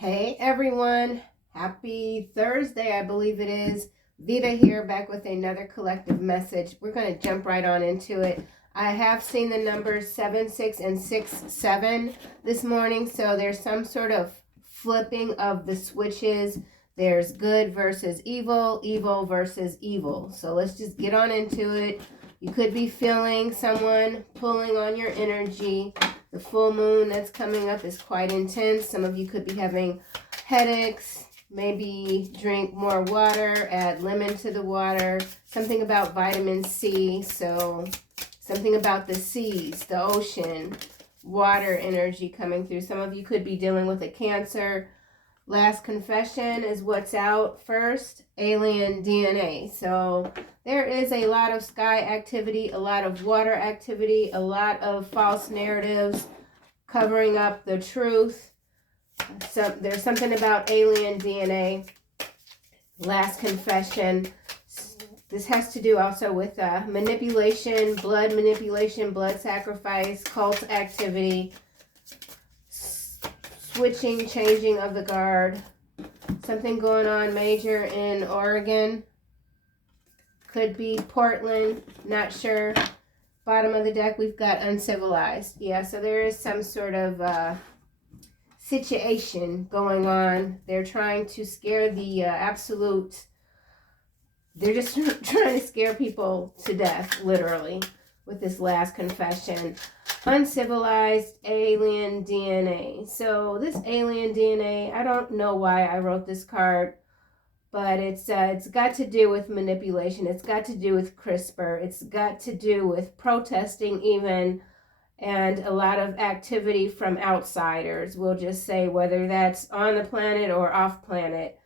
Hey everyone, happy Thursday, I believe it is. Veda here, back with another collective message. We're going to jump right on into it. I have seen the numbers 7, 6, and 6, 7 this morning, so there's some sort of flipping of the switches. There's good versus evil, evil versus evil. So let's just get on into it. You could be feeling someone pulling on your energy. The full moon that's coming up is quite intense. Some of you could be having headaches. Maybe drink more water, add lemon to the water. Something about vitamin C. So something about the seas, the ocean, water energy coming through. Some of you could be dealing with a cancer. Last confession is what's out first, alien DNA. So there is a lot of sky activity, a lot of water activity, a lot of false narratives covering up the truth. So there's something about alien DNA. Last confession. This has to do also with manipulation, blood sacrifice, cult activity, switching, changing of the guard. Something going on major in Oregon. Could be Portland, not sure. Bottom of the deck, we've got uncivilized. Yeah, so there is some sort of situation going on. They're trying to scare the absolute. They're just trying to scare people to death, literally, with this last confession. Uncivilized alien DNA. So this alien DNA, I don't know why I wrote this card, but it's got to do with manipulation. It's got to do with CRISPR. It's got to do with protesting even, and a lot of activity from outsiders. We'll just say whether that's on the planet or off planet.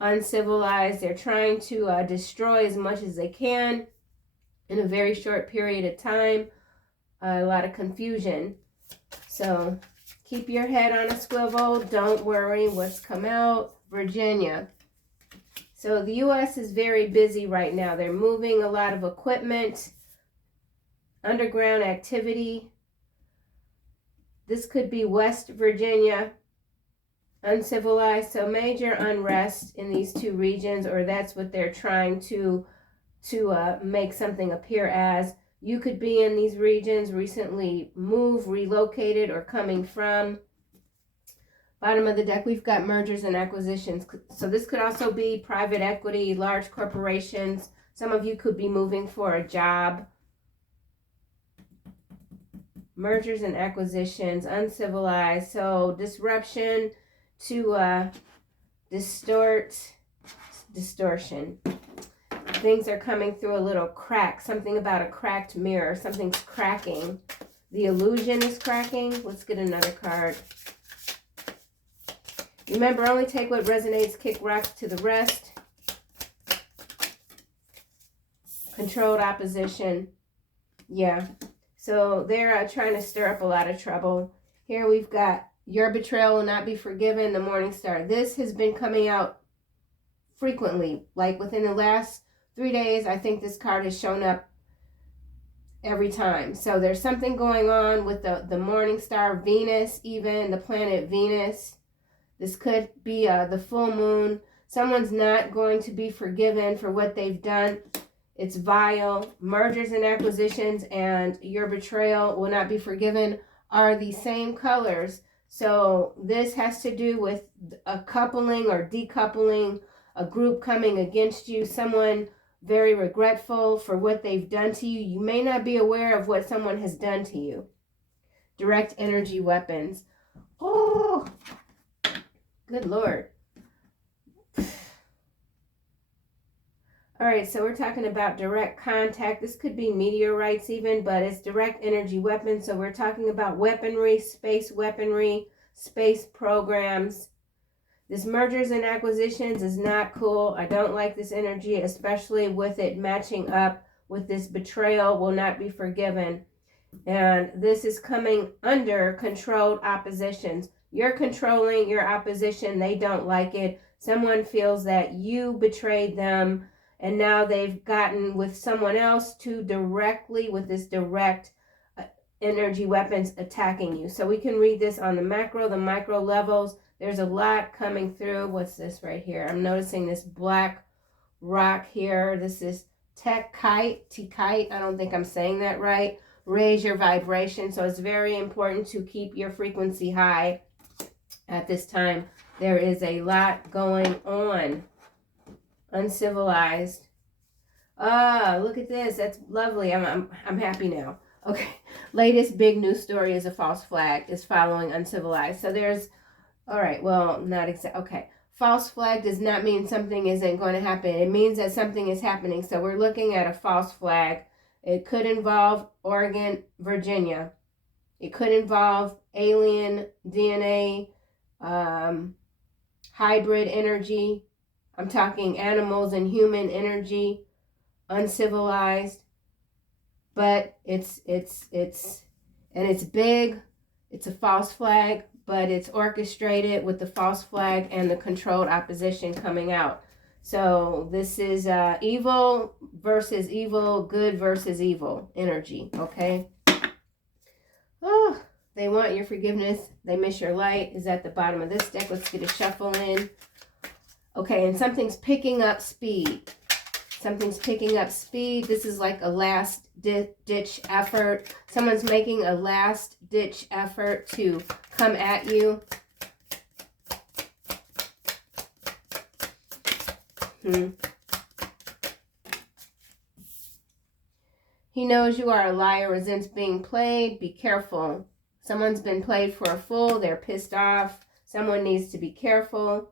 Uncivilized. They're trying to destroy as much as they can in a very short period of time. A lot of confusion. So keep your head on a swivel. Don't worry what's come out. Virginia. So the U.S. is very busy right now. They're moving a lot of equipment, underground activity. This could be West Virginia, uncivilized. So major unrest in these two regions, or that's what they're trying to make something appear as. You could be in these regions, recently moved, relocated, or coming from. Bottom of the deck, we've got mergers and acquisitions. So this could also be private equity, large corporations. Some of you could be moving for a job. Mergers and acquisitions, uncivilized. So disruption to distortion. Things are coming through a little crack. Something about a cracked mirror. Something's cracking. The illusion is cracking. Let's get another card. Remember, only take what resonates, kick rocks to the rest. Controlled opposition. Yeah. So they're trying to stir up a lot of trouble. Here we've got your betrayal will not be forgiven, the Morning Star. This has been coming out frequently. Like within the last 3 days, I think this card has shown up every time. So there's something going on with the Morning Star, Venus, even the planet Venus. This could be the full moon. Someone's not going to be forgiven for what they've done. It's vile. Mergers and acquisitions and your betrayal will not be forgiven are the same colors. So this has to do with a coupling or decoupling, a group coming against you, someone very regretful for what they've done to you. You may not be aware of what someone has done to you. Direct energy weapons. Oh, good Lord. All right, so we're talking about direct contact. This could be meteorites even, but it's direct energy weapons. So we're talking about weaponry, space programs. This mergers and acquisitions is not cool. I don't like this energy, especially with it matching up with this betrayal will not be forgiven. And this is coming under controlled oppositions. You're controlling your opposition. They don't like it. Someone feels that you betrayed them, and now they've gotten with someone else to directly, with this direct energy weapons attacking you. So we can read this on the macro, the micro levels. There's a lot coming through. What's this right here? I'm noticing this black rock here. This is Tekite. I don't think I'm saying that right. Raise your vibration. So it's very important to keep your frequency high at this time. There is a lot going on. Uncivilized. Ah, look at this. That's lovely. I'm happy now. Okay. Latest big news story is a false flag is following uncivilized. So there's, all right, well, not exactly. Okay. False flag does not mean something isn't going to happen. It means that something is happening. So we're looking at a false flag. It could involve Oregon, Virginia. It could involve alien DNA, hybrid energy. I'm talking animals and human energy, uncivilized. But it's big. It's a false flag, but it's orchestrated with the false flag and the controlled opposition coming out. So this is evil versus evil, good versus evil energy, okay? Oh, they want your forgiveness. They miss your light is at the bottom of this deck. Let's get a shuffle in. Okay, and something's picking up speed. Something's picking up speed. This is like a last ditch effort. Someone's making a last ditch effort to come at you. He knows you are a liar, resents being played. Be careful. Someone's been played for a fool. They're pissed off. Someone needs to be careful.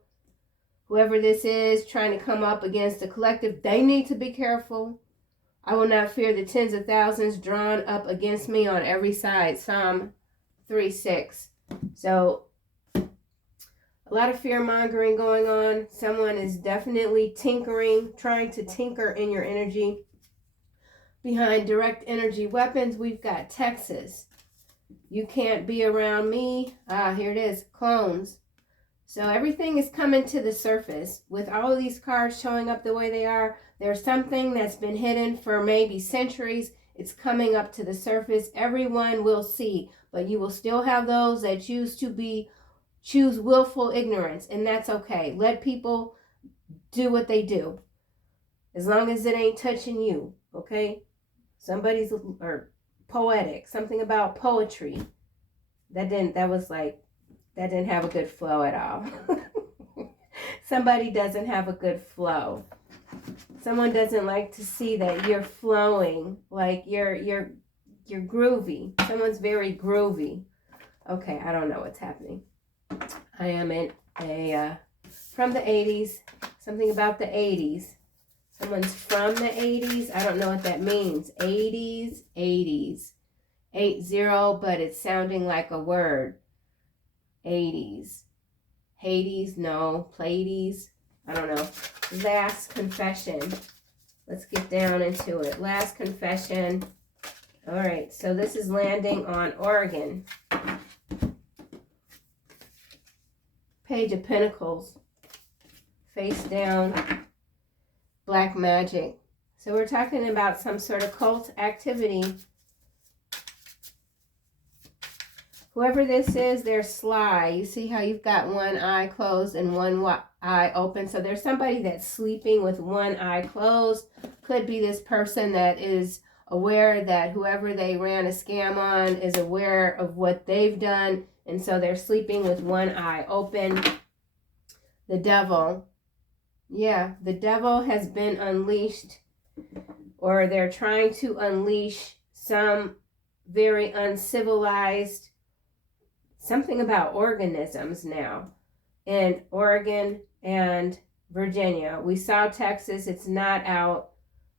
Whoever this is trying to come up against the collective, they need to be careful. I will not fear the tens of thousands drawn up against me on every side. Psalm 3:6. So a lot of fear mongering going on. Someone is definitely tinkering, trying to tinker in your energy. Behind direct energy weapons, we've got Texas. You can't be around me. Ah, here it is. Clones. So everything is coming to the surface. With all of these cards showing up the way they are, there's something that's been hidden for maybe centuries. It's coming up to the surface. Everyone will see, but you will still have those that choose willful ignorance, and that's okay. Let people do what they do, as long as it ain't touching you, okay? Or poetic, something about poetry. That didn't have a good flow at all. Somebody doesn't have a good flow. Someone doesn't like to see that you're flowing, like you're groovy. Someone's very groovy. Okay, I don't know what's happening. I am in from the 80s. Something about the 80s. Someone's from the 80s. I don't know what that means. 80s. 80, but it's sounding like a word. 80s. Hades, no. Pleiades, I don't know. Last confession. Let's get down into it. Last confession. All right, so this is landing on Oregon. Page of Pentacles. Face down. Black magic. So we're talking about some sort of cult activity. Whoever this is, they're sly. You see how you've got one eye closed and one eye open. So there's somebody that's sleeping with one eye closed. Could be this person that is aware that whoever they ran a scam on is aware of what they've done. And so they're sleeping with one eye open. The devil. Yeah, the devil has been unleashed, or they're trying to unleash some very uncivilized, something about organisms now in Oregon and Virginia. We saw Texas, it's not out,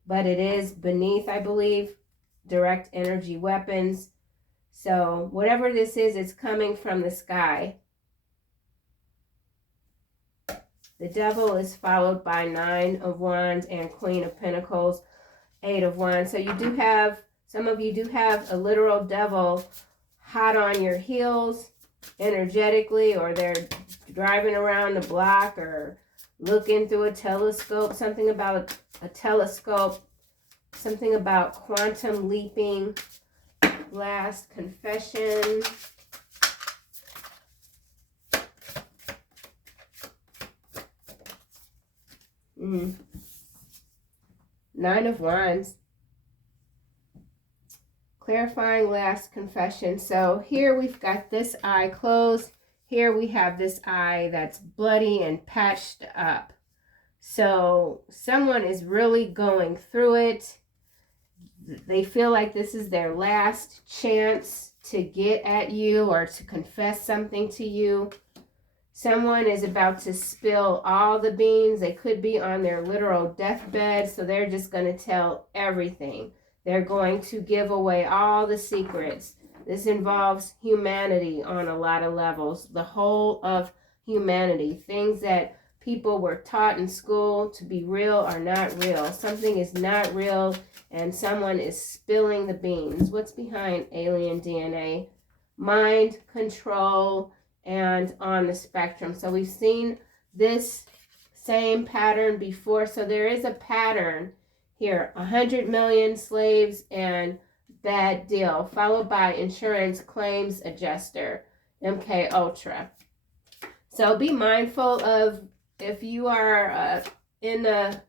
but it is beneath, I believe, direct energy weapons. So whatever this is, it's coming from the sky. The devil is followed by 9 of Wands and Queen of Pentacles, 8 of Wands. So you do have, some of you do have a literal devil hot on your heels energetically, or they're driving around the block or looking through a telescope. Something about a telescope, something about quantum leaping. Last confession. Nine of Wands. Clarifying last confession. So here we've got this eye closed. Here we have this eye that's bloody and patched up. So someone is really going through it. They feel like this is their last chance to get at you or to confess something to you. Someone is about to spill all the beans. They could be on their literal deathbed, so they're just going to tell everything. They're going to give away all the secrets. This involves humanity on a lot of levels. The whole of humanity. Things that people were taught in school to be real are not real. Something is not real, and someone is spilling the beans. What's behind alien DNA? Mind control and on the spectrum. So we've seen this same pattern before. So there is a pattern here. 100 million slaves and bad deal, followed by insurance claims adjuster, MK Ultra. So be mindful of, if you are in the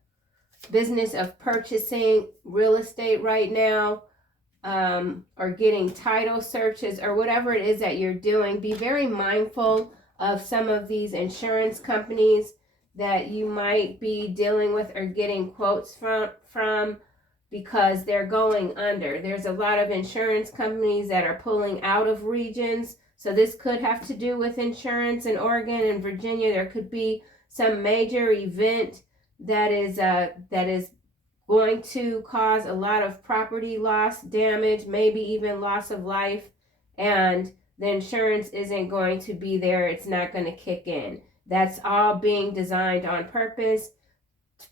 business of purchasing real estate right now, or getting title searches or whatever it is that you're doing, be very mindful of some of these insurance companies that you might be dealing with or getting quotes from because they're going under. There's a lot of insurance companies that are pulling out of regions. So this could have to do with insurance in Oregon and Virginia. There could be some major event that is going to cause a lot of property loss, damage, maybe even loss of life, and the insurance isn't going to be there. It's not going to kick in. That's all being designed on purpose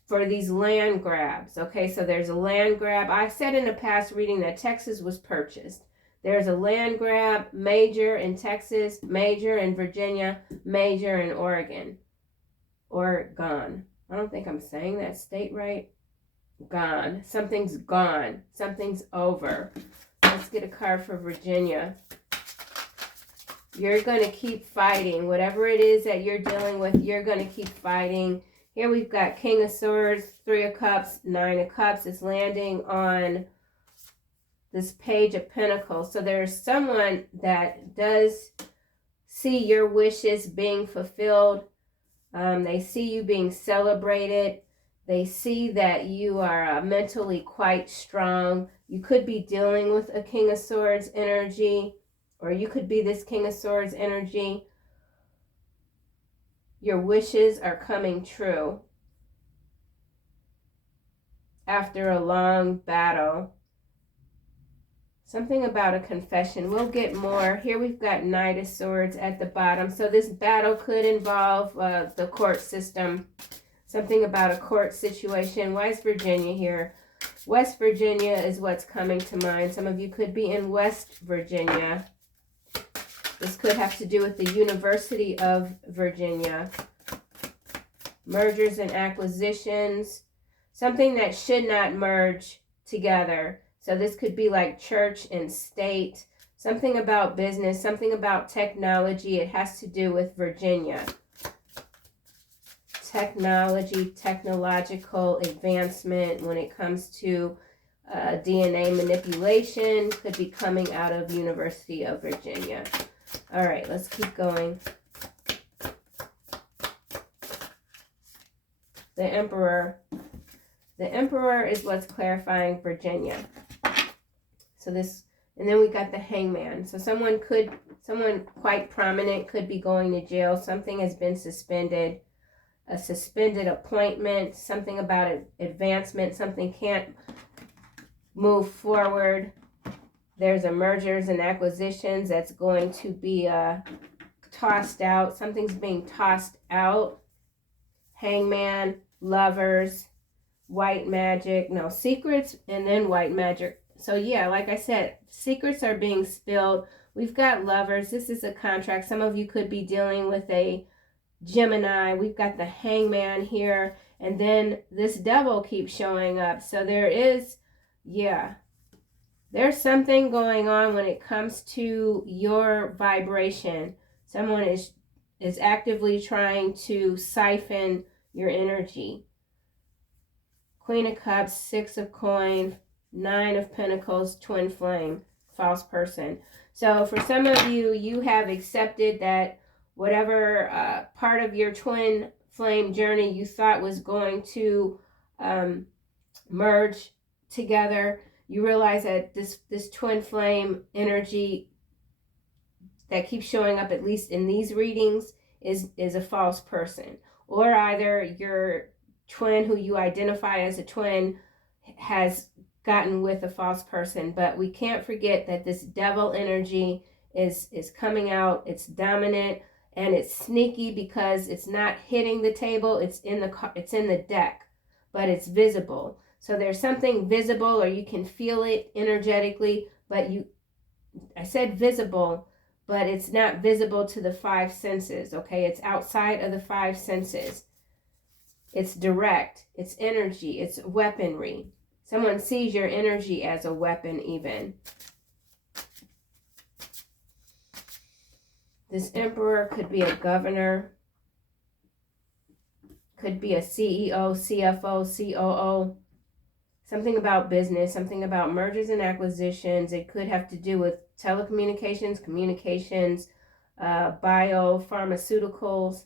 for these land grabs. Okay, so there's a land grab. I said in a past reading that Texas was purchased. There's a land grab, major in Texas, major in Virginia, major in Oregon. Oregon. I don't think I'm saying that state right. Gone. Something's gone. Something's over. Let's get a card for Virginia. You're going to keep fighting. Whatever it is that you're dealing with, you're going to keep fighting. Here we've got King of Swords, 3 of Cups, 9 of Cups. It's landing on this Page of Pentacles. So there's someone that does see your wishes being fulfilled. They see you being celebrated. They see that you are mentally quite strong. You could be dealing with a King of Swords energy, or you could be this King of Swords energy. Your wishes are coming true after a long battle. Something about a confession. We'll get more. Here we've got Knight of Swords at the bottom. So this battle could involve the court system. Something about a court situation. Why is Virginia here? West Virginia is what's coming to mind. Some of you could be in West Virginia. This could have to do with the University of Virginia. Mergers and acquisitions. Something that should not merge together. So this could be like church and state. Something about business. Something about technology. It has to do with Virginia. Technology, technological advancement when it comes to DNA manipulation could be coming out of University of Virginia. All right, let's keep going. The Emperor. The Emperor is what's clarifying Virginia. So this, and then we got the Hangman. So someone quite prominent could be going to jail. Something has been suspended. A suspended appointment, something about advancement, something can't move forward. There's a mergers and acquisitions that's going to be tossed out. Something's being tossed out. Hangman, Lovers, White Magic, no, Secrets, and then White Magic. So yeah, like I said, secrets are being spilled. We've got Lovers. This is a contract. Some of you could be dealing with a Gemini. We've got the Hangman here, and then this Devil keeps showing up. So there is, yeah, there's something going on when it comes to your vibration. Someone is actively trying to siphon your energy. Queen of Cups, Six of Coins, Nine of Pentacles, Twin Flame, false person. So for some of you, you have accepted that whatever part of your twin flame journey you thought was going to merge together, you realize that this twin flame energy that keeps showing up, at least in these readings, is a false person. Or either your twin, who you identify as a twin, has gotten with a false person. But we can't forget that this devil energy is coming out. It's dominant and it's sneaky because it's not hitting the table. It's in the deck, but it's visible. So there's something visible, or you can feel it energetically, but I said visible, but it's not visible to the five senses, okay? It's outside of the five senses. It's direct, it's energy, it's weaponry. Someone sees your energy as a weapon even. This emperor could be a governor, could be a CEO, CFO, COO, something about business, something about mergers and acquisitions. It could have to do with telecommunications, communications, biopharmaceuticals.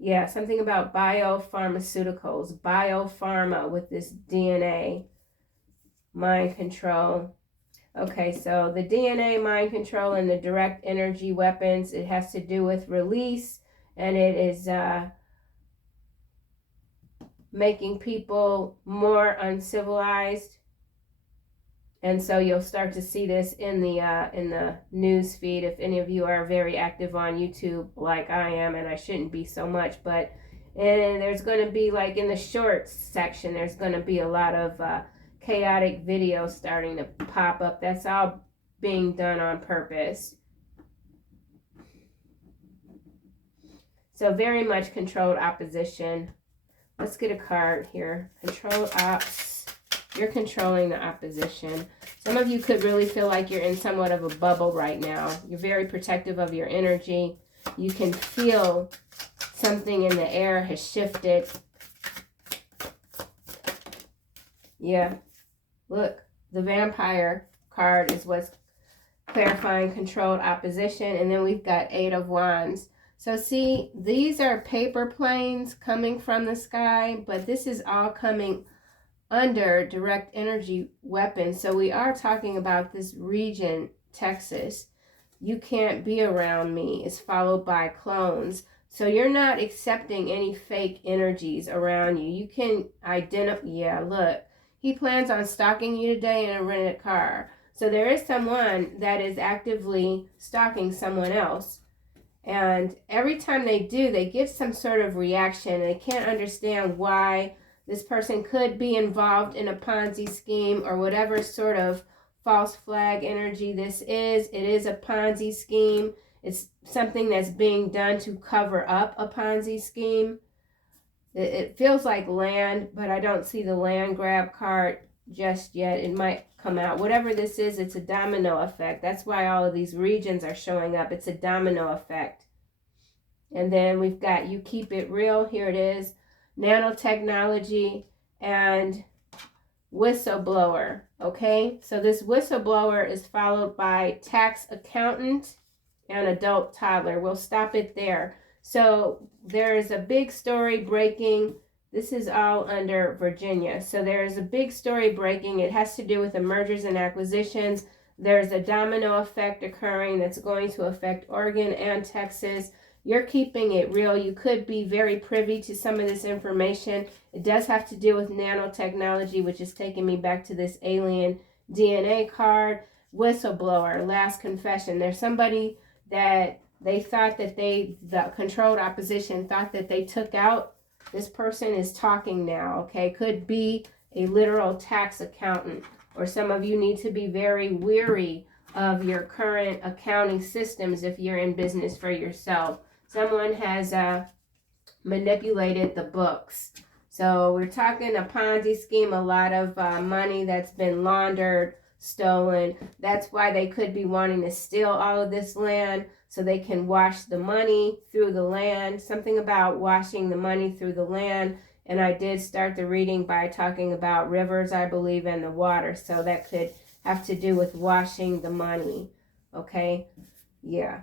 Yeah, something about biopharmaceuticals, biopharma with this DNA, mind control. Okay, so the DNA, mind control, and the direct energy weapons, it has to do with release, and it is making people more uncivilized. And so you'll start to see this in the news feed if any of you are very active on YouTube like I am, and I shouldn't be so much, but there's going to be, like in the shorts section, there's going to be a lot of chaotic videos starting to pop up. That's all being done on purpose. So very much controlled opposition. Let's get a card here. Controlled ops. You're controlling the opposition. Some of you could really feel like you're in somewhat of a bubble right now. You're very protective of your energy. You can feel something in the air has shifted. Yeah. Look, the vampire card is what's clarifying controlled opposition. And then we've got Eight of Wands. So see, these are paper planes coming from the sky, but this is all coming under direct energy weapons. So we are talking about this region, Texas. You can't be around me is followed by clones. So you're not accepting any fake energies around you. You can identify, yeah, look, he plans on stalking you today in a rented car. So there is someone that is actively stalking someone else. And every time they do, they get some sort of reaction. They can't understand why. This person could be involved in a Ponzi scheme or whatever sort of false flag energy this is. It is a Ponzi scheme. It's something that's being done to cover up a Ponzi scheme. It feels like land, but I don't see the land grab card just yet. It might come out. Whatever this is, it's a domino effect. That's why all of these regions are showing up. It's a domino effect. And then we've got You Keep It Real. Here it is. Nanotechnology and whistleblower. Okay, so this whistleblower is followed by tax accountant and adult toddler. We'll stop it there. So there is a big story breaking. This is all under Virginia. So there is a big story breaking. It has to do with the mergers and acquisitions. There's a domino effect occurring that's going to affect Oregon and Texas. You're keeping it real. You could be very privy to some of this information. It does have to do with nanotechnology, which is taking me back to this alien DNA card. Whistleblower, last confession. There's somebody that they thought that the controlled opposition thought that they took out. This person is talking now, okay? Could be a literal tax accountant, or some of you need to be very weary of your current accounting systems if you're in business for yourself. Someone has manipulated the books. So we're talking a Ponzi scheme, a lot of money that's been laundered, stolen. That's why they could be wanting to steal all of this land so they can wash the money through the land. Something about washing the money through the land. And I did start the reading by talking about rivers, I believe, and the water. So that could have to do with washing the money. Okay? Yeah.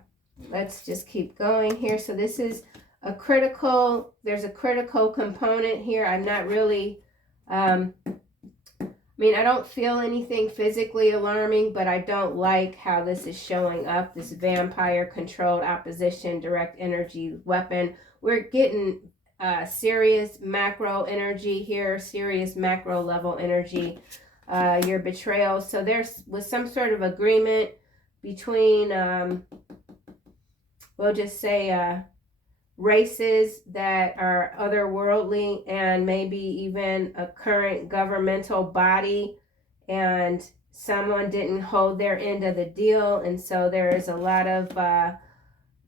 Let's just keep going here. So this is a critical, there's a critical component here. I'm not really, I don't feel anything physically alarming, but I don't like how this is showing up. This vampire controlled opposition, direct energy weapon. We're getting serious macro energy here, serious macro level energy, your betrayal. So there was some sort of agreement between, we'll just say, races that are otherworldly and maybe even a current governmental body, and someone didn't hold their end of the deal, and so there is a lot of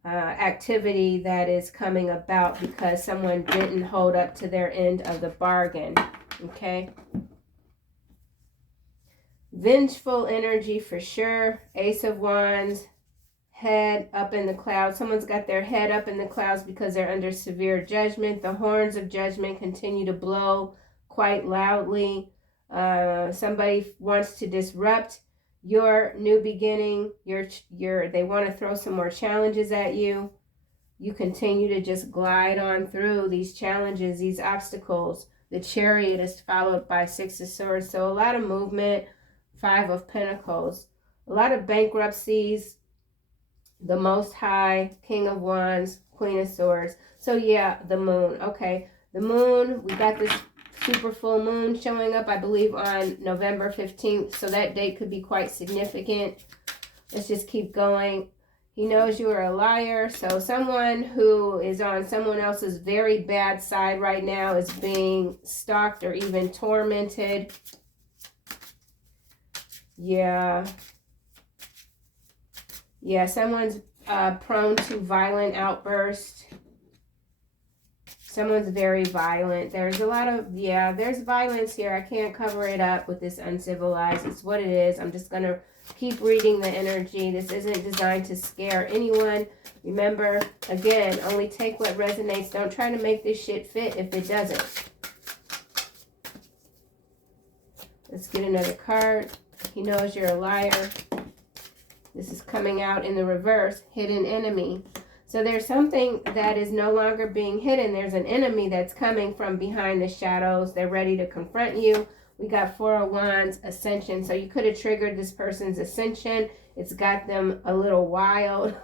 activity that is coming about because someone didn't hold up to their end of the bargain. Okay, vengeful energy for sure. Ace of Wands, head up in the clouds. Someone's got their head up in the clouds because they're under severe judgment. The horns of judgment continue to blow quite loudly. Somebody wants to disrupt your new beginning. They want to throw some more challenges at you. You continue to just glide on through these challenges, these obstacles. The Chariot is followed by Six of Swords. So a lot of movement. Five of Pentacles. A lot of bankruptcies. The Most High, King of Wands, Queen of Swords. So yeah, the moon. Okay, the moon, we got this super full moon showing up, I believe, on November 15th. So that date could be quite significant. Let's just keep going. He knows you are a liar. So someone who is on someone else's very bad side right now is being stalked or even tormented. Yeah. Yeah, someone's prone to violent outbursts. Someone's very violent. There's a lot of, there's violence here. I can't cover it up with this uncivilized. It's what it is. I'm just going to keep reading the energy. This isn't designed to scare anyone. Remember, again, only take what resonates. Don't try to make this shit fit if it doesn't. Let's get another card. He knows you're a liar. This is coming out in the reverse, hidden enemy. So there's something that is no longer being hidden. There's an enemy that's coming from behind the shadows. They're ready to confront you. We got Four of Wands, ascension. So you could have triggered this person's ascension. It's got them a little wild.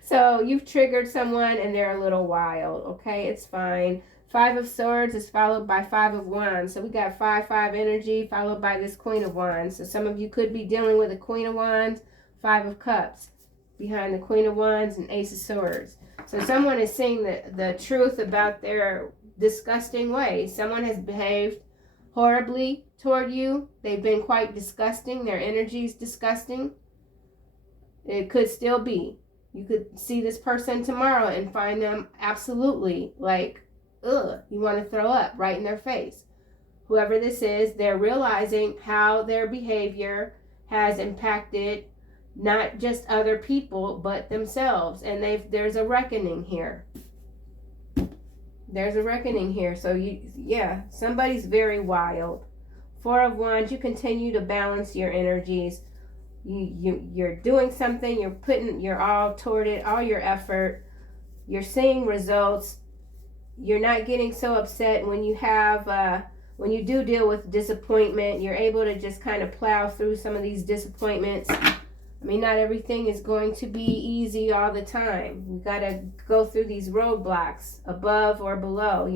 So you've triggered someone and they're a little wild. Okay, it's fine. Five of Swords is followed by Five of Wands. So we got 5-5 energy followed by this Queen of Wands. So some of you could be dealing with a Queen of Wands, Five of Cups behind the Queen of Wands and Ace of Swords. So someone is seeing the truth about their disgusting ways. Someone has behaved horribly toward you. They've been quite disgusting. Their energy is disgusting. It could still be. You could see this person tomorrow and find them absolutely like, ugh, you want to throw up right in their face. Whoever this is, they're realizing how their behavior has impacted not just other people, but themselves. And there's a reckoning here. There's a reckoning here. So somebody's very wild. Four of Wands, you continue to balance your energies. You're doing something, you're putting your all toward it, all your effort. You're seeing results. You're not getting so upset when you have, when you do deal with disappointment. You're able to just kind of plow through some of these disappointments. I mean, not everything is going to be easy all the time. You got to go through these roadblocks, above or below,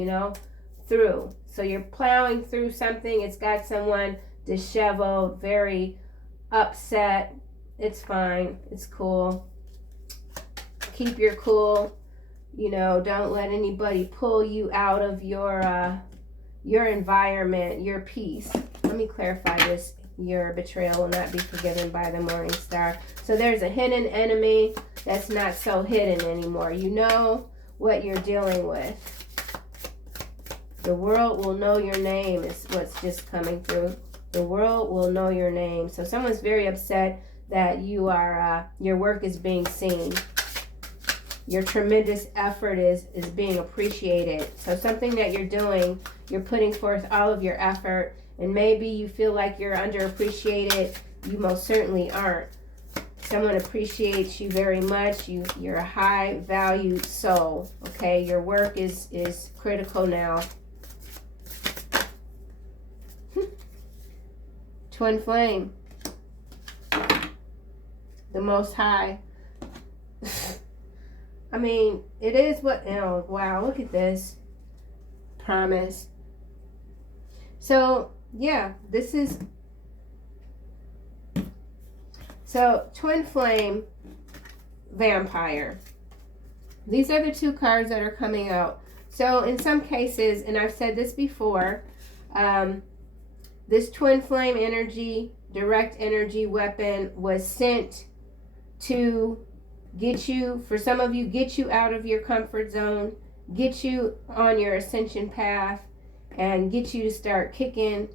through. So you're plowing through something. It's got someone disheveled, very upset. It's fine. It's cool. Keep your cool. Don't let anybody pull you out of your environment, your peace. Let me clarify this. Your betrayal will not be forgiven by the morning star. So there's a hidden enemy that's not so hidden anymore. You know what you're dealing with. The world will know your name is what's just coming through. The world will know your name. So someone's very upset that you are your work is being seen. Your tremendous effort is being appreciated. So something that you're doing, you're putting forth all of your effort, and maybe you feel like you're underappreciated. You most certainly aren't. Someone appreciates you very much. You're a high valued soul. Okay, your work is critical now. Twin flame. The Most High. I mean, it is what, oh, wow, look at this. Promise. So, yeah, this is, so twin flame, vampire. These are the two cards that are coming out. So in some cases, and I've said this before, this twin flame energy, direct energy weapon was sent to get you, for some of you, get you out of your comfort zone, get you on your ascension path, and get you to start kicking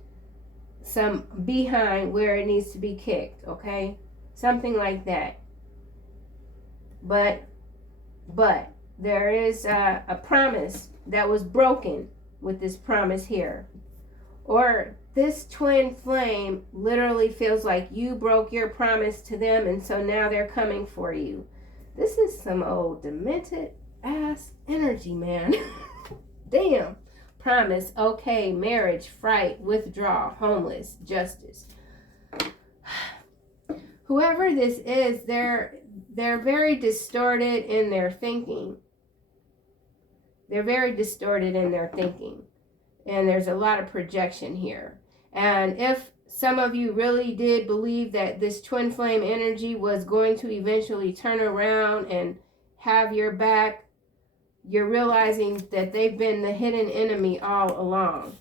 some behind where it needs to be kicked, okay? Something like that. But there is a promise that was broken with this promise here. Or this twin flame literally feels like you broke your promise to them, and so now they're coming for you. This is some old demented ass energy, man. Damn. Promise, okay, marriage, fright, withdraw, homeless, justice. Whoever this is, they're very distorted in their thinking. They're very distorted in their thinking. And there's a lot of projection here. And if some of you really did believe that this twin flame energy was going to eventually turn around and have your back, you're realizing that they've been the hidden enemy all along.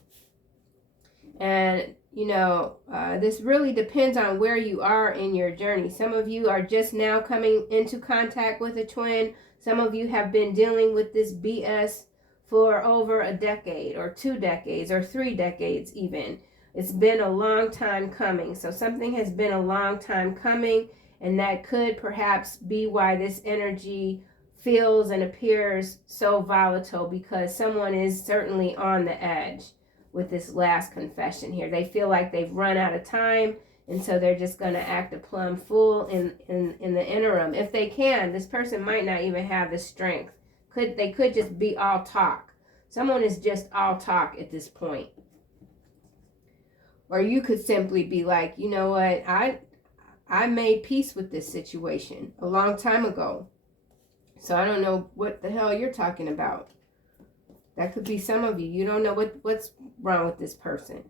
And, you know, this really depends on where you are in your journey. Some of you are just now coming into contact with a twin. Some of you have been dealing with this BS for over a decade or 2 decades or 3 decades even. It's been a long time coming. So something has been a long time coming, and that could perhaps be why this energy feels and appears so volatile, because someone is certainly on the edge with this last confession here. They feel like they've run out of time, and so they're just going to act a plumb fool in the interim. If they can, this person might not even have the strength. They could just be all talk. Someone is just all talk at this point. Or you could simply be like, you know what, I made peace with this situation a long time ago. So I don't know what the hell you're talking about. That could be some of you. You don't know what's wrong with this person.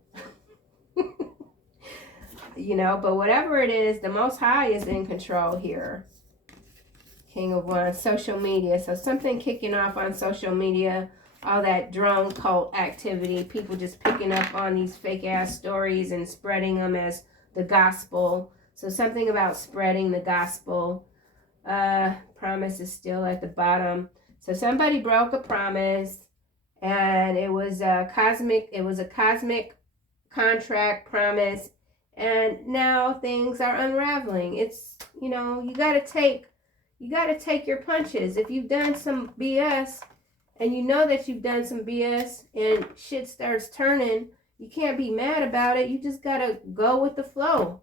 You know, but whatever it is, the Most High is in control here. King of Wands, social media. So something kicking off on social media, all that drone cult activity, people just picking up on these fake ass stories and spreading them as the gospel. So something about spreading the gospel. Promise is still at the bottom. So somebody broke a promise, and it was a cosmic contract promise, and now things are unraveling. It's, you know, you got to take your punches. If you've done some BS and you know that you've done some BS and shit starts turning, you can't be mad about it. You just got to go with the flow.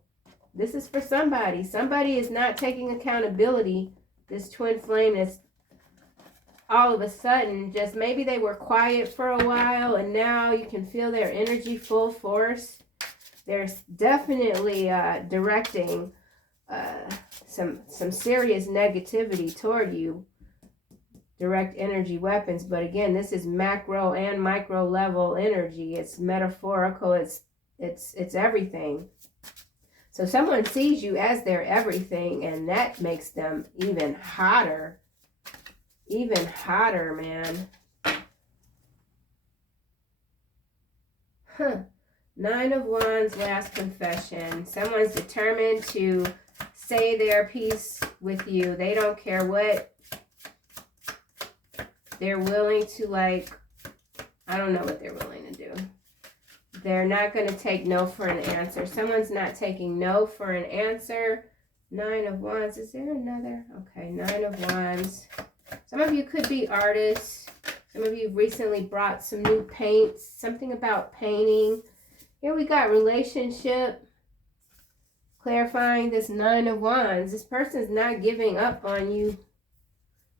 This is for somebody. Somebody is not taking accountability. This twin flame is all of a sudden, just maybe they were quiet for a while, and now you can feel their energy full force. They're definitely directing some serious negativity toward you. Direct energy weapons. But again, this is macro and micro level energy. It's metaphorical. It's everything. So someone sees you as their everything, and that makes them even hotter. Even hotter, man. Huh. 9 of Wands, last confession. Someone's determined to say their piece with you. They don't care what. They're willing to, like, I don't know what they're willing to do. They're not going to take no for an answer. Someone's not taking no for an answer. 9 of Wands. Is there another? Okay, 9 of Wands. Some of you could be artists. Some of you recently brought some new paints. Something about painting. Here we got relationship. Clarifying this 9 of Wands. This person's not giving up on you.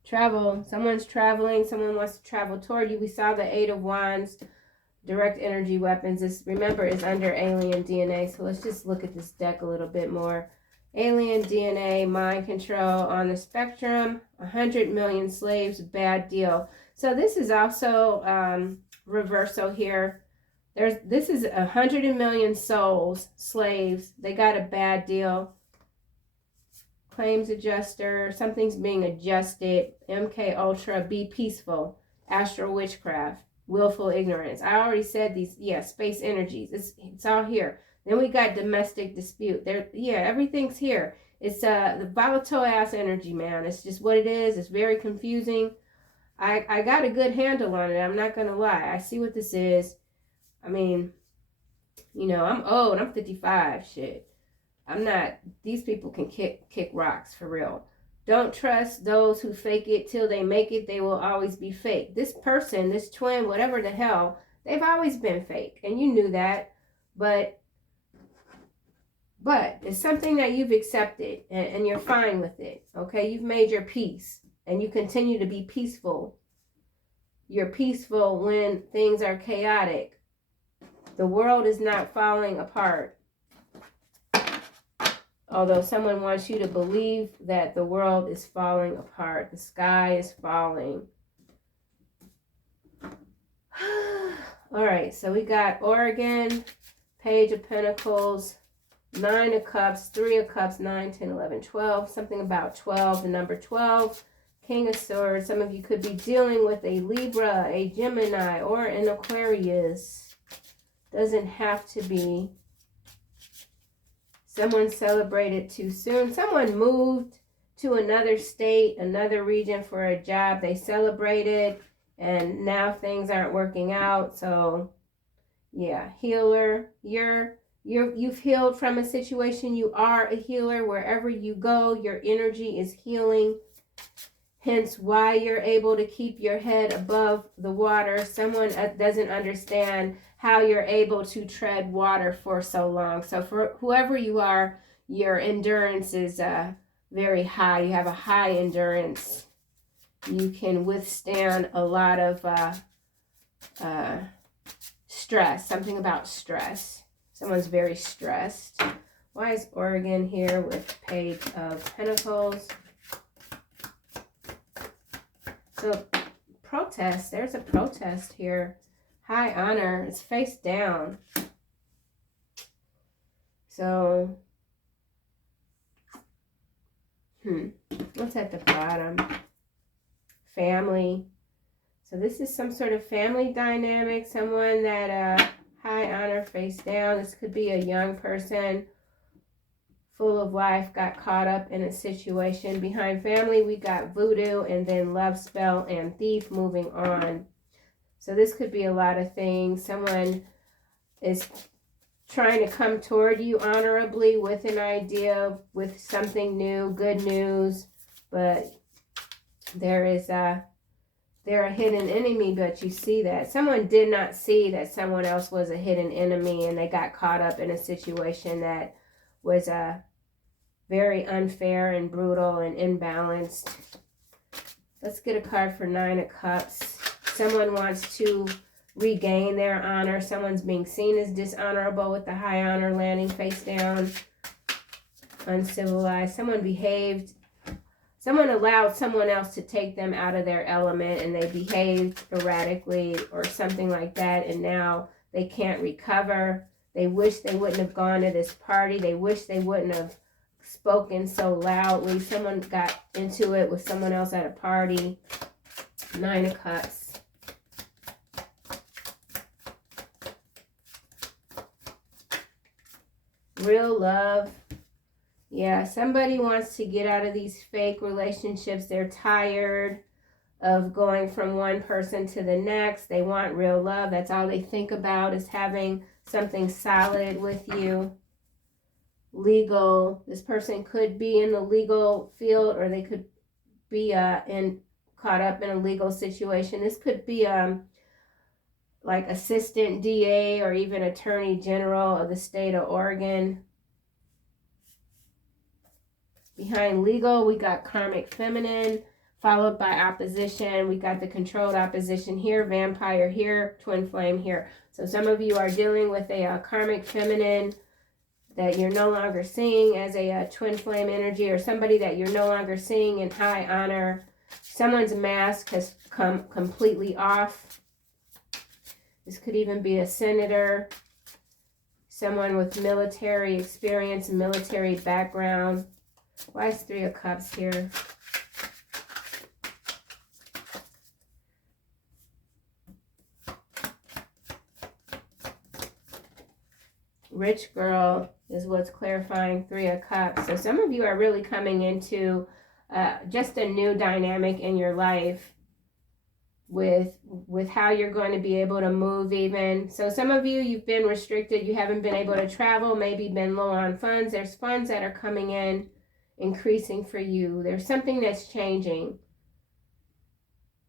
Travel. Someone's traveling. Someone wants to travel toward you. We saw the 8 of Wands. Direct energy weapons. This, remember, is under alien DNA. So let's just look at this deck a little bit more. Alien DNA, mind control on the spectrum. 100 million slaves. Bad deal. So this is also reversal here. This is 100 million souls, slaves. They got a bad deal. Claims adjuster. Something's being adjusted. MK Ultra. Be peaceful. Astral witchcraft. Willful ignorance. I already said these. Yeah, space energies. It's all here. Then we got domestic dispute. There. Yeah, everything's here. It's the volatile ass energy, man. It's just what it is. It's very confusing. I got a good handle on it. I'm not gonna lie. I see what this is. I mean, you know, I'm old. I'm 55. Shit. I'm not. These people can kick rocks for real. Don't trust those who fake it till they make it. They will always be fake. This person, this twin, whatever the hell, they've always been fake, and you knew that. But it's something that you've accepted, and you're fine with it. Okay, you've made your peace. And you continue to be peaceful. You're peaceful when things are chaotic. The world is not falling apart. Although someone wants you to believe that the world is falling apart. The sky is falling. All right, so we got Oregon, Page of Pentacles, 9 of Cups, 3 of Cups, 9, 10, 11, 12. Something about 12, the number 12. King of Swords. Some of you could be dealing with a Libra, a Gemini, or an Aquarius. Doesn't have to be. Someone celebrated too soon. Someone moved to another state, another region for a job. They celebrated, and now things aren't working out. So, yeah, healer. You've healed from a situation. You are a healer. Wherever you go, your energy is healing. Hence why you're able to keep your head above the water. Someone doesn't understand how you're able to tread water for so long. So for whoever you are, your endurance is very high. You have a high endurance. You can withstand a lot of stress. Something about stress. Someone's very stressed. Why is Oregon here with Page of Pentacles? So, protest. There's a protest here. High honor. It's face down. So, what's at the bottom? Family. So, this is some sort of family dynamic. Someone that, high honor, face down. This could be a young person. Full of life, got caught up in a situation. Behind family, we got voodoo, and then love spell and thief. Moving on. So this could be a lot of things. Someone is trying to come toward you honorably with an idea, with something new, good news. But they're a hidden enemy, but you see that. Someone did not see that someone else was a hidden enemy, and they got caught up in a situation that was very unfair and brutal and imbalanced. Let's get a card for 9 of Cups. Someone wants to regain their honor. Someone's being seen as dishonorable with the high honor landing face down. Uncivilized. Someone behaved. Someone allowed someone else to take them out of their element, and they behaved erratically or something like that, and now they can't recover. They wish they wouldn't have gone to this party. They wish they wouldn't have spoken so loudly. Someone got into it with someone else at a party. 9 of Cups. Real love. Yeah, somebody wants to get out of these fake relationships. They're tired of going from one person to the next. They want real love. That's all they think about, is having something solid with you. Legal. This person could be in the legal field, or they could be in caught up in a legal situation. This could be like assistant DA or even attorney general of the state of Oregon. Behind legal, we got karmic feminine, followed by opposition. We got the controlled opposition here, vampire here, twin flame here. So some of you are dealing with a karmic feminine that you're no longer seeing as a twin flame energy, or somebody that you're no longer seeing in high honor. Someone's mask has come completely off. This could even be a senator, someone with military experience, military background. Why is Three of Cups here? Rich girl is what's clarifying Three of Cups. So some of you are really coming into just a new dynamic in your life with how you're going to be able to move even. So some of you, you've been restricted. You haven't been able to travel, maybe been low on funds. There's funds that are coming in, increasing for you. There's something that's changing.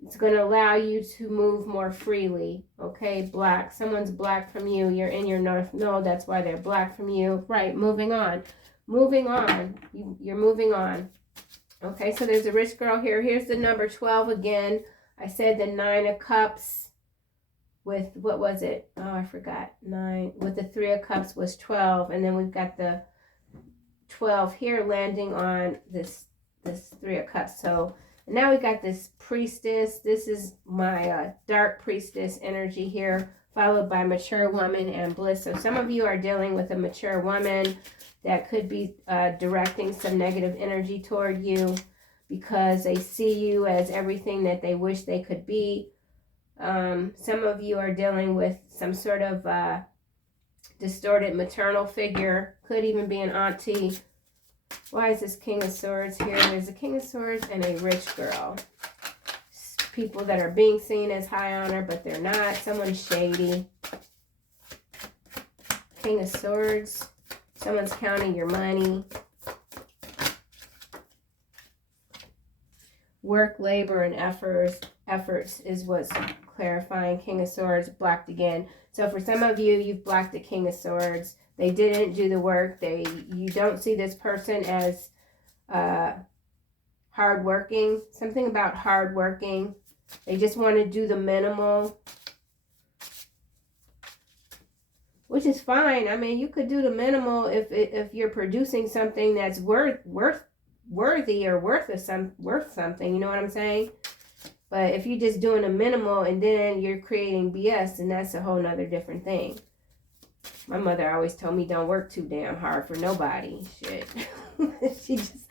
It's going to allow you to move more freely. Okay, black. Someone's black from you. You're in your north node. That's why they're black from you. Right, moving on. Moving on. You're moving on. Okay, so there's a rich girl here. Here's the number 12 again. I said the 9 of Cups with, what was it? Oh, I forgot. 9. With the 3 of Cups was 12. And then we've got the 12 here landing on this 3 of Cups. So now we got this priestess. This is my dark priestess energy here, followed by mature woman and bliss. So some of you are dealing with a mature woman that could be directing some negative energy toward you because they see you as everything that they wish they could be. Some of you are dealing with some sort of distorted maternal figure. Could even be an auntie. Why is this King of Swords here? There's a King of Swords and a rich girl. People that are being seen as high honor, but they're not. Someone shady. King of Swords. Someone's counting your money. Work, labor, and efforts is what's clarifying. King of Swords blocked again. So for some of you, you've blocked the King of Swords. They didn't do the work. You don't see this person as hardworking. Something about hardworking. They just want to do the minimal, which is fine. I mean, you could do the minimal if you're producing something that's worthy or worth something. You know what I'm saying? But if you're just doing a minimal and then you're creating BS, then that's a whole nother different thing. My mother always told me don't work too damn hard for nobody. Shit. She just,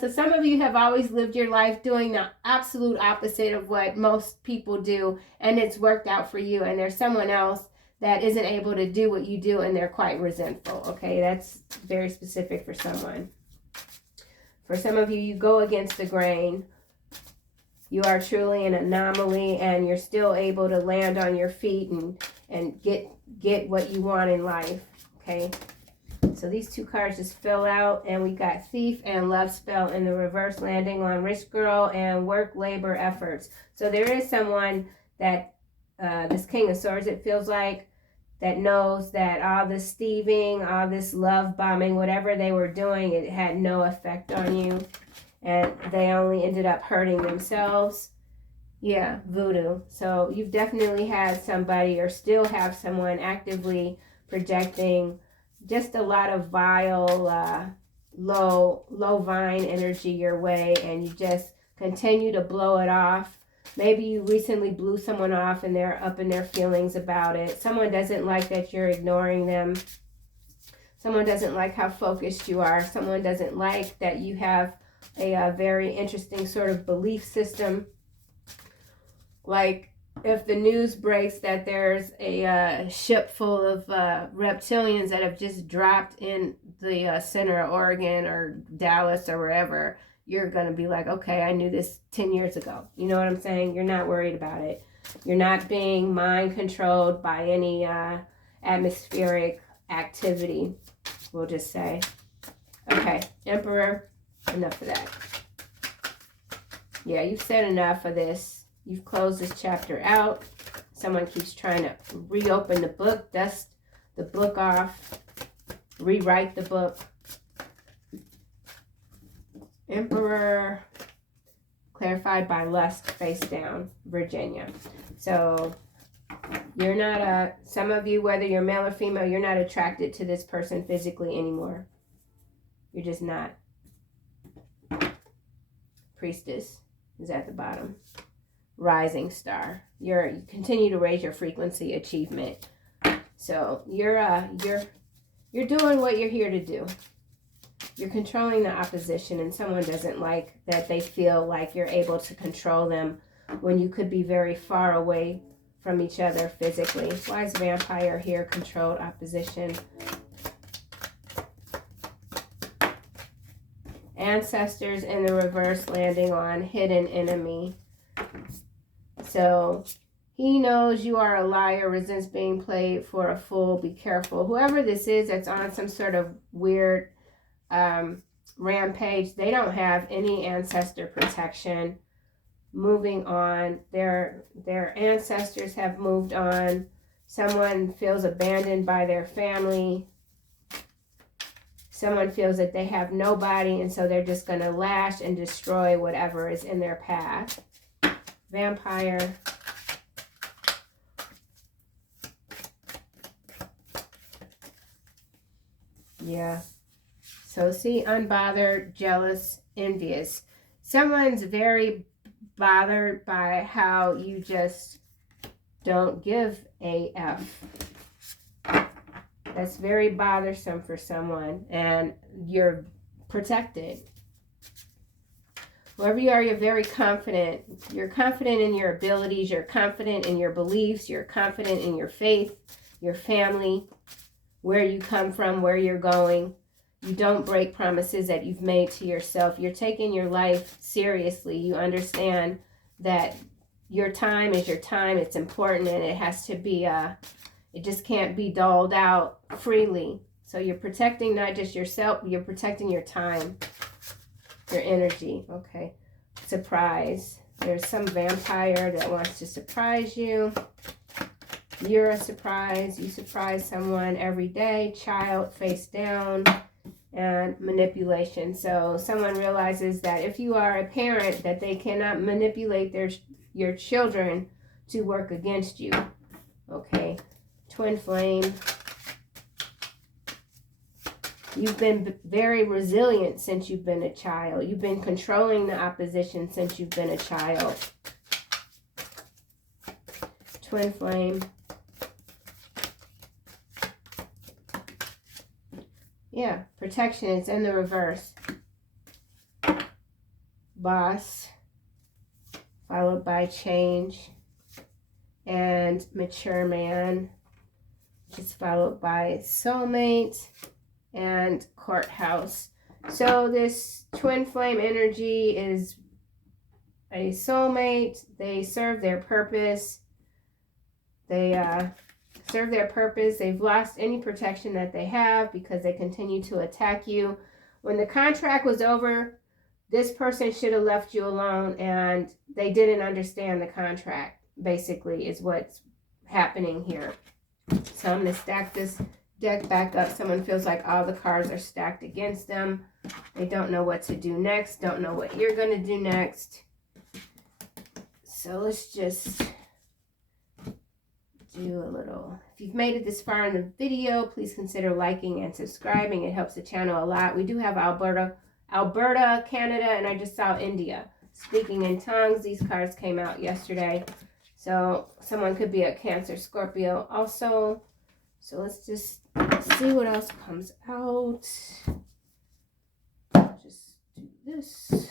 so some of you have always lived your life doing the absolute opposite of what most people do, and it's worked out for you, and there's someone else that isn't able to do what you do, and they're quite resentful. Okay, that's very specific for someone. For some of you, you go against the grain. You are truly an anomaly, and you're still able to land on your feet and get what you want in life. Okay, so these two cards just fell out, and we got Thief and Love Spell in the reverse, landing on Rich Girl and Work, Labor, Efforts. So there is someone that this King of Swords, it feels like, that knows that all this thieving, all this love bombing, whatever they were doing, it had no effect on you, and they only ended up hurting themselves. Yeah, voodoo. So you've definitely had somebody, or still have someone, actively projecting just a lot of vile, low vine energy your way, and you just continue to blow it off. Maybe you recently blew someone off and they're up in their feelings about it. Someone doesn't like that you're ignoring them. Someone doesn't like how focused you are. Someone doesn't like that you have a very interesting sort of belief system. Like if the news breaks that there's a ship full of reptilians that have just dropped in the center of Oregon or Dallas or wherever, you're going to be like, okay, I knew this 10 years ago. You know what I'm saying? You're not worried about it. You're not being mind controlled by any atmospheric activity, we'll just say. Okay, Emperor, enough of that. Yeah, you've said enough of this. You've closed this chapter out. Someone keeps trying to reopen the book, dust the book off, rewrite the book. Emperor, clarified by lust, face down, Virginia. So you're not some of you, whether you're male or female, you're not attracted to this person physically anymore. You're just not. Priestess is at the bottom. Rising star. You continue to raise your frequency, achievement. So you're doing what you're here to do. You're controlling the opposition, and someone doesn't like that. They feel like you're able to control them when you could be very far away from each other physically. Wise vampire here, controlled opposition. Ancestors in the reverse, landing on hidden enemy. So he knows you are a liar, resents being played for a fool. Be careful. Whoever this is that's on some sort of weird rampage, they don't have any ancestor protection. Moving on, their ancestors have moved on. Someone feels abandoned by their family. Someone feels that they have nobody, and so they're just going to lash and destroy whatever is in their path. Vampire. Yeah. So see, unbothered, jealous, envious. Someone's very bothered by how you just don't give a F. That's very bothersome for someone, and you're protected. Wherever you are, you're very confident. You're confident in your abilities. You're confident in your beliefs. You're confident in your faith, your family, where you come from, where you're going. You don't break promises that you've made to yourself. You're taking your life seriously. You understand that your time is your time. It's important, and it has to be, it just can't be doled out freely. So you're protecting not just yourself, you're protecting your time, your energy. Okay. Surprise. There's some vampire that wants to surprise you. You're a surprise. You surprise someone every day. Child, face down. And manipulation. So someone realizes that if you are a parent, that they cannot manipulate your children to work against you. Okay. Twin flame. You've been very resilient since you've been a child. You've been controlling the opposition since you've been a child. Twin flame. Yeah, protection is in the reverse. Boss, followed by change, and mature man, which is followed by soulmate and courthouse. So this twin flame energy is a soulmate. They serve their purpose. They serve their purpose. They've lost any protection that they have because they continue to attack you. When the contract was over, this person should have left you alone, and they didn't understand the contract, basically, is what's happening here. So I'm going to stack this deck back up. Someone feels like all the cards are stacked against them. They don't know what to do next, don't know what you're going to do next. So let's just do a little. If you've made it this far in the video, please consider liking and subscribing. It helps the channel a lot. We do have Alberta, Canada, and I just saw India. Speaking in tongues, these cards came out yesterday. So someone could be a Cancer, Scorpio also. So let's just see what else comes out. Just do this.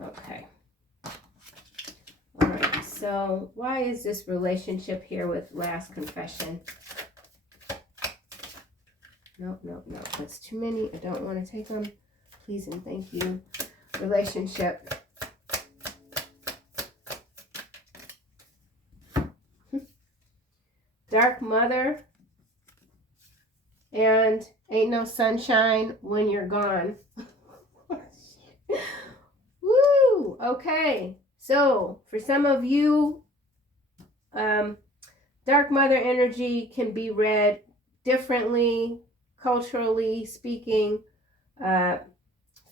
Okay. All right, so why is this relationship here with last confession? Nope. That's too many. I don't want to take them. Please and thank you. Relationship. Dark mother. And ain't no sunshine when you're gone. Woo! okay. So, for some of you, dark mother energy can be read differently, culturally speaking,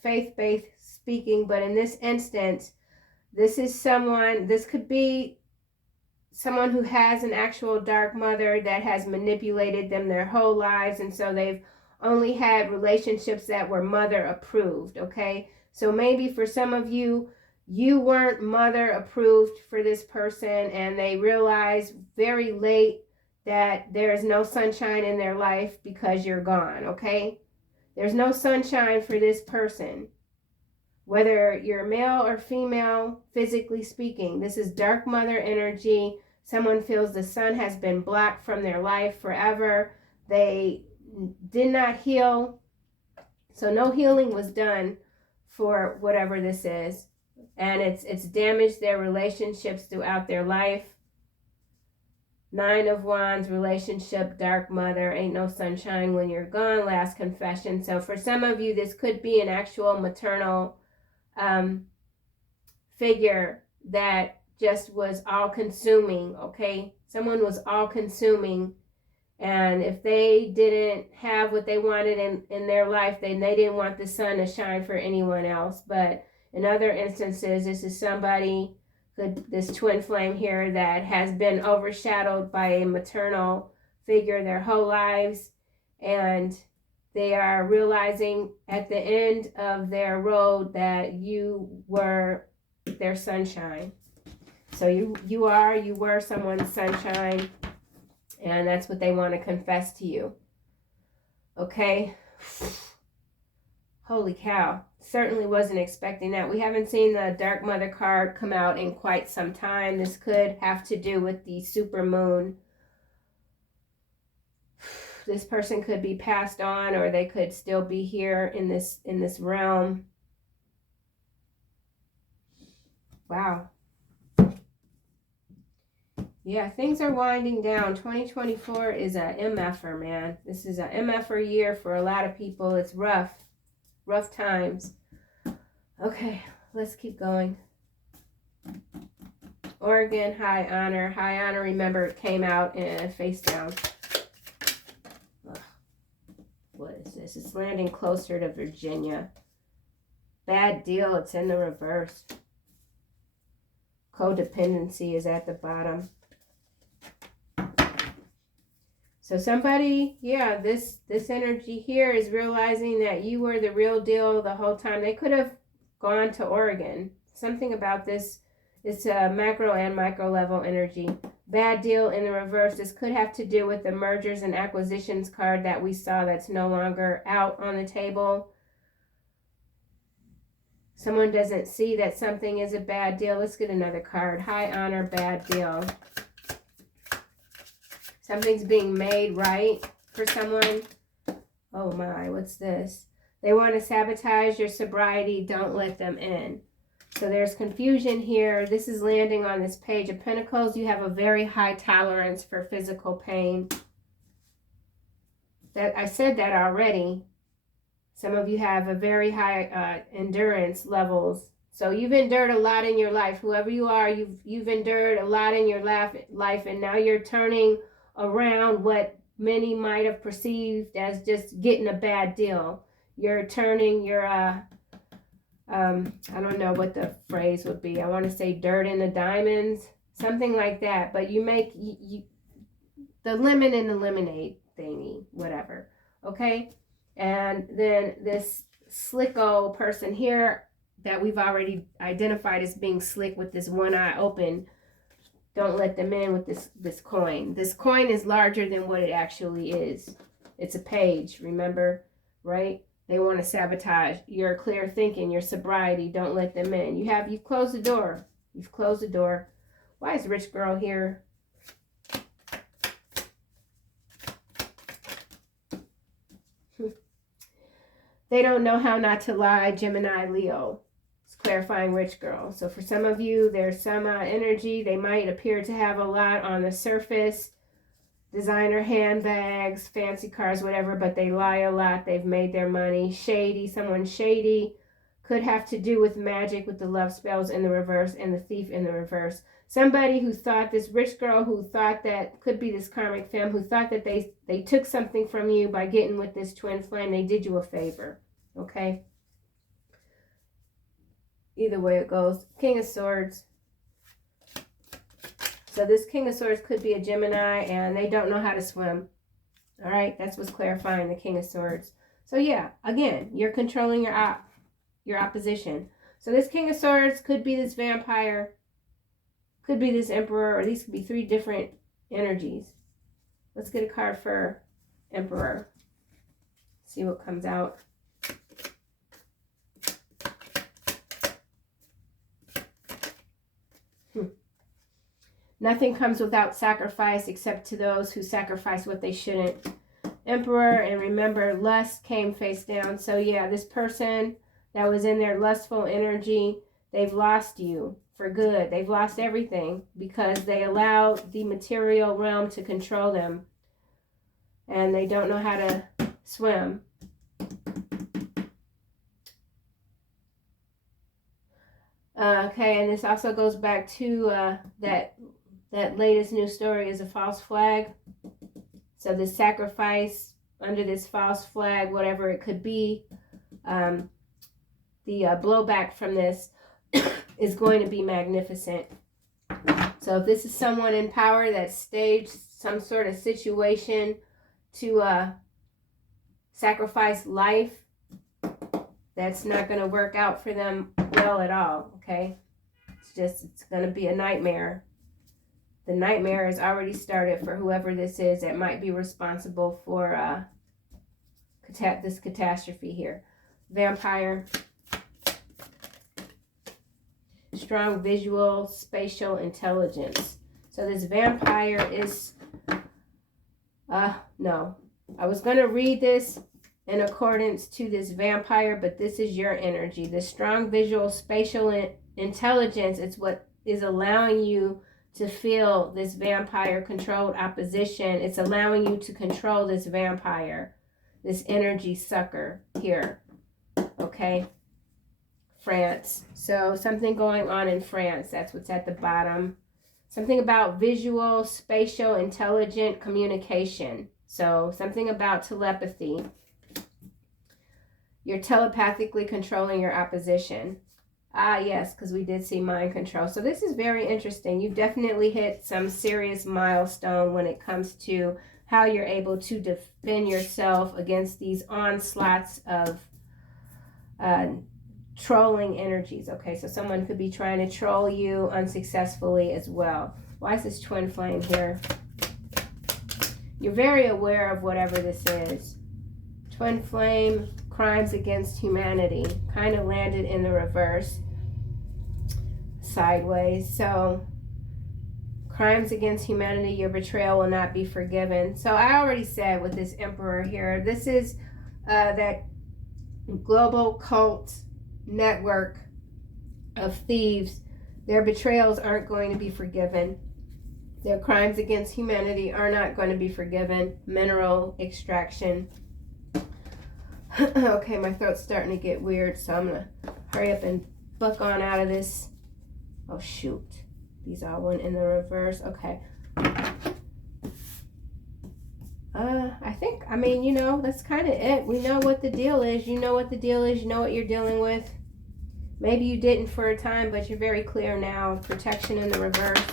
faith-based speaking, but in this instance, this could be someone who has an actual dark mother that has manipulated them their whole lives, and so they've only had relationships that were mother approved, okay? So maybe for some of you, you weren't mother approved for this person, and they realize very late that there is no sunshine in their life because you're gone, okay? There's no sunshine for this person. Whether you're male or female, physically speaking, this is dark mother energy. Someone feels the sun has been blocked from their life forever. They did not heal. So no healing was done for whatever this is. And it's damaged their relationships throughout their life. 9 of Wands, relationship, dark mother, ain't no sunshine when you're gone, last confession. So for some of you, this could be an actual maternal figure that just was all consuming, okay? Someone was all consuming, and if they didn't have what they wanted in their life, then they didn't want the sun to shine for anyone else. But in other instances, this is somebody, this twin flame here, that has been overshadowed by a maternal figure their whole lives, and they are realizing at the end of their road that you were their sunshine. So you were someone's sunshine, and that's what they want to confess to you. Okay? Holy cow. Certainly wasn't expecting that. We haven't seen the Dark Mother card come out in quite some time. This could have to do with the super moon. This person could be passed on, or they could still be here in this realm. Wow. Yeah, things are winding down. 2024 is a MFer, man. This is a MFer year for a lot of people. It's rough times. Okay, let's keep going. Oregon, high honor. High honor, remember, it came out in face down. What is this? It's landing closer to Virginia. Bad deal. It's in the reverse. Codependency is at the bottom. So somebody, yeah, this energy here is realizing that you were the real deal the whole time. They could have gone to Oregon. Something about this, it's a macro and micro level energy. Bad deal in the reverse. This could have to do with the mergers and acquisitions card that we saw that's no longer out on the table. Someone doesn't see that something is a bad deal. Let's get another card. High honor, bad deal. Something's being made right for someone. Oh my, what's this? They want to sabotage your sobriety. Don't let them in. So there's confusion here. This is landing on this Page of Pentacles. You have a very high tolerance for physical pain. That I said that already. Some of you have a very high endurance levels. So you've endured a lot in your life. Whoever you are, you've endured a lot in your life, and now you're turning around what many might have perceived as just getting a bad deal. You're turning your I don't know what the phrase would be. I want to say dirt in the diamonds, something like that. But you make the lemon in the lemonade thingy, whatever. Okay? And then this slicko person here that we've already identified as being slick with this one eye open. Don't let them in with this coin. This coin is larger than what it actually is. It's a page, remember, right? They want to sabotage your clear thinking, your sobriety. Don't let them in. You've closed the door. You've closed the door. Why is rich girl here? They don't know how not to lie, Gemini, Leo. It's clarifying rich girl. So for some of you, there's some energy. They might appear to have a lot on the surface. Designer handbags, fancy cars, whatever, but they lie a lot. They've made their money. Shady, someone shady Could have to do with magic, with the love spells in the reverse and the thief in the reverse. Somebody who thought, this rich girl who thought that, could be this karmic femme, who thought that they took something from you by getting with this twin flame. They did you a favor, okay? Either way it goes. King of Swords. So this King of Swords could be a Gemini, and they don't know how to swim. All right, that's what's clarifying the King of Swords. So yeah, again, you're controlling your opposition. So this King of Swords could be this vampire, could be this Emperor, or these could be 3 different energies. Let's get a card for Emperor. See what comes out. Nothing comes without sacrifice except to those who sacrifice what they shouldn't. Emperor, and remember, lust came face down. So yeah, this person that was in their lustful energy, they've lost you for good. They've lost everything because they allowed the material realm to control them. And they don't know how to swim. Okay, and this also goes back to that latest news story is a false flag. So the sacrifice under this false flag, whatever it could be, the blowback from this is going to be magnificent. So if this is someone in power that staged some sort of situation to sacrifice life, that's not going to work out for them well at all, okay? It's going to be a nightmare. The nightmare has already started for whoever this is that might be responsible for this catastrophe here. Vampire. Strong visual, spatial intelligence. So this vampire is... no. I was going to read this in accordance to this vampire, but this is your energy. The strong visual, spatial intelligence, it's what is allowing you to feel this vampire controlled opposition. It's allowing you to control this vampire, this energy sucker here. Okay. France. So something going on in France. That's what's at the bottom. Something about visual, spatial, intelligent communication. So something about telepathy. You're telepathically controlling your opposition. Ah, yes, because we did see mind control. So this is very interesting. You've definitely hit some serious milestone when it comes to how you're able to defend yourself against these onslaughts of trolling energies. Okay, so someone could be trying to troll you unsuccessfully as well. Why is this twin flame here? You're very aware of whatever this is. Twin flame, crimes against humanity, kind of landed in the reverse, sideways. So crimes against humanity, your betrayal will not be forgiven. So I already said with this Emperor here, this is that global cult network of thieves. Their betrayals aren't going to be forgiven. Their crimes against humanity are not going to be forgiven. Mineral extraction. Okay, my throat's starting to get weird, so I'm going to hurry up and buck on out of this. Oh, shoot. These all went in the reverse. Okay. I think, I mean, you know, that's kind of it. We know what the deal is. You know what the deal is. You know what you're dealing with. Maybe you didn't for a time, but you're very clear now. Protection in the reverse.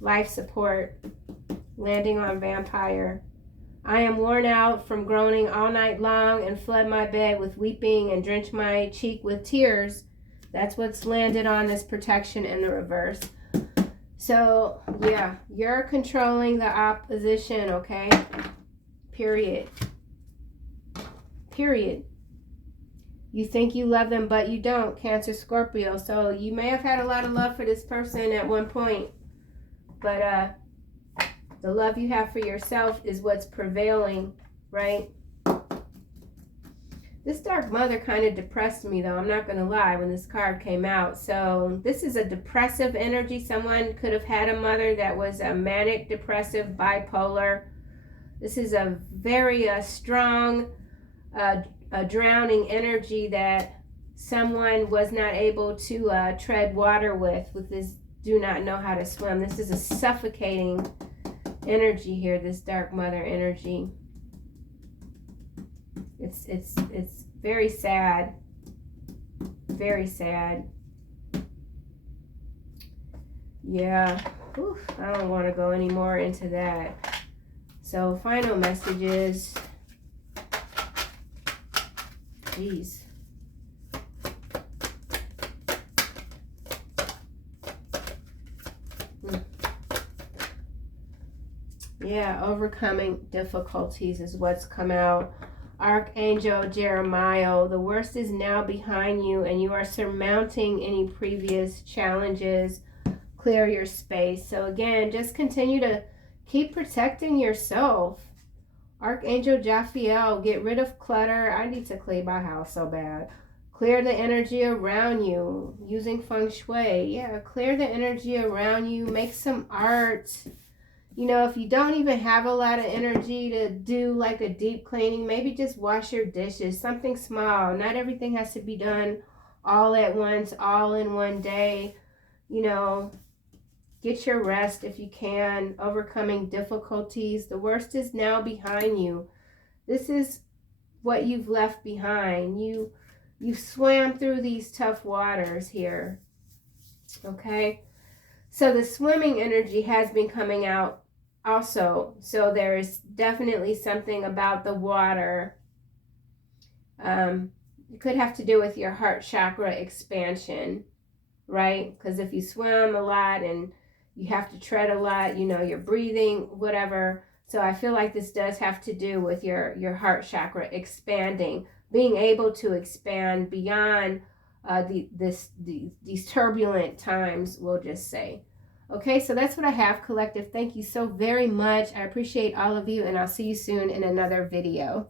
Life support. Landing on vampire. I am worn out from groaning all night long and flood my bed with weeping and drench my cheek with tears. That's what's landed on this protection in the reverse. So, yeah, you're controlling the opposition, okay? Period. Period. You think you love them, but you don't. Cancer, Scorpio. So you may have had a lot of love for this person at one point. But the love you have for yourself is what's prevailing, right? This Dark Mother kind of depressed me, though. I'm not going to lie, when this card came out. So this is a depressive energy. Someone could have had a mother that was a manic, depressive, bipolar. This is a very strong, drowning energy that someone was not able to tread water with this do not know how to swim. This is a suffocating energy here, this dark mother energy. It's very sad. Very sad. Yeah. Oof, I don't want to go any more into that. So final messages. Jeez. Yeah, overcoming difficulties is what's come out. Archangel Jeremiah, the worst is now behind you and you are surmounting any previous challenges. Clear your space. So again, just continue to keep protecting yourself. Archangel Jophiel, get rid of clutter. I need to clean my house so bad. Clear the energy around you using feng shui. Yeah, clear the energy around you. Make some art. You know, if you don't even have a lot of energy to do like a deep cleaning, maybe just wash your dishes, something small. Not everything has to be done all at once, all in one day. You know, get your rest if you can. Overcoming difficulties. The worst is now behind you. This is what you've left behind. You've swam through these tough waters here. Okay? So the swimming energy has been coming out also, so there's definitely something about the water. It could have to do with your heart chakra expansion, right? Because if you swim a lot and you have to tread a lot, you know, you're breathing, whatever. So I feel like this does have to do with your heart chakra expanding, being able to expand beyond these turbulent times, we'll just say. Okay, so that's what I have, collective. Thank you so very much. I appreciate all of you, and I'll see you soon in another video.